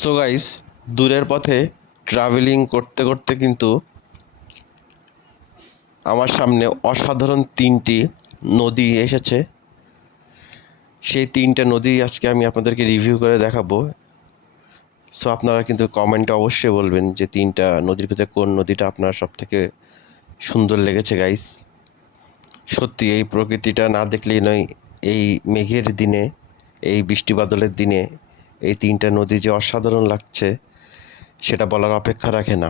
So guys, দূরের পথে travelling করতে করতে কিন্তু আমার সামনে অসাধারণ তিনটি নদী এসেছে। সেই তিনটা নদী আজকে আমি আপনাদেরকে রিভিউ করে দেখাবো। সো আপনারা কিন্তু কমেন্টে অবশ্যই বলবেন যে তিনটা নদীর ভিতরে কোন নদীটা আপনার সবথেকে সুন্দর লেগেছে গাইস। সত্যি এই প্রকৃতিটা না দেখলেই নয়, এই মেঘের দিনে, এই বৃষ্টি বাদলের দিনে এই তিনটা নদী যে অসাধারণ লাগছে সেটা বলার অপেক্ষা রাখে না।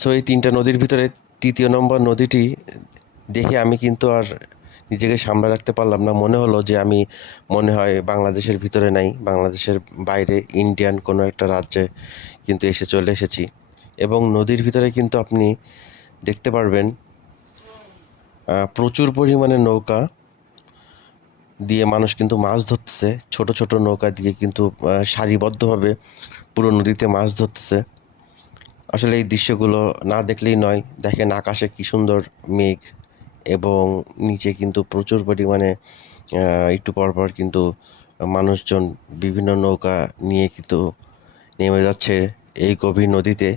সো এই তিনটা নদীর ভিতরে তৃতীয় নম্বর নদীটি দেখে আমি কিন্তু আর নিজেকে সামলে রাখতে পারলাম না। মনে হলো যে আমি মনে হয় বাংলাদেশের ভিতরে নাই, বাংলাদেশের বাইরে ইন্ডিয়ান কোনো একটা রাজ্যে কিন্তু চলে এসেছি। এবং নদীর ভিতরে কিন্তু আপনি দেখতে পারবেন প্রচুর পরিমাণে নৌকা দিয়ে মানুষ কিন্তু মাছ ধরতেছে। ছোট ছোট নৌকা দিয়ে কিন্তু সারিবদ্ধভাবে পুরো নদীতে মাছ ধরতেছে। আসলে এই দৃশ্যগুলো না দেখলেই নয়। দেখেন আকাশে কি সুন্দর মেঘ, এবং নিচে কিন্তু প্রচুর পরিমাণে একটু পরপর কিন্তু মানুষজন বিভিন্ন নৌকা নিয়ে কিন্তু নেমে যাচ্ছে এই গভীর নদীতে,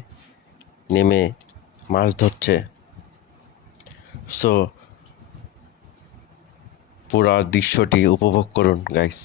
নেমে মাছ ধরছে। সো পুরা দৃশ্যটি উপভোগ করুন গাইস।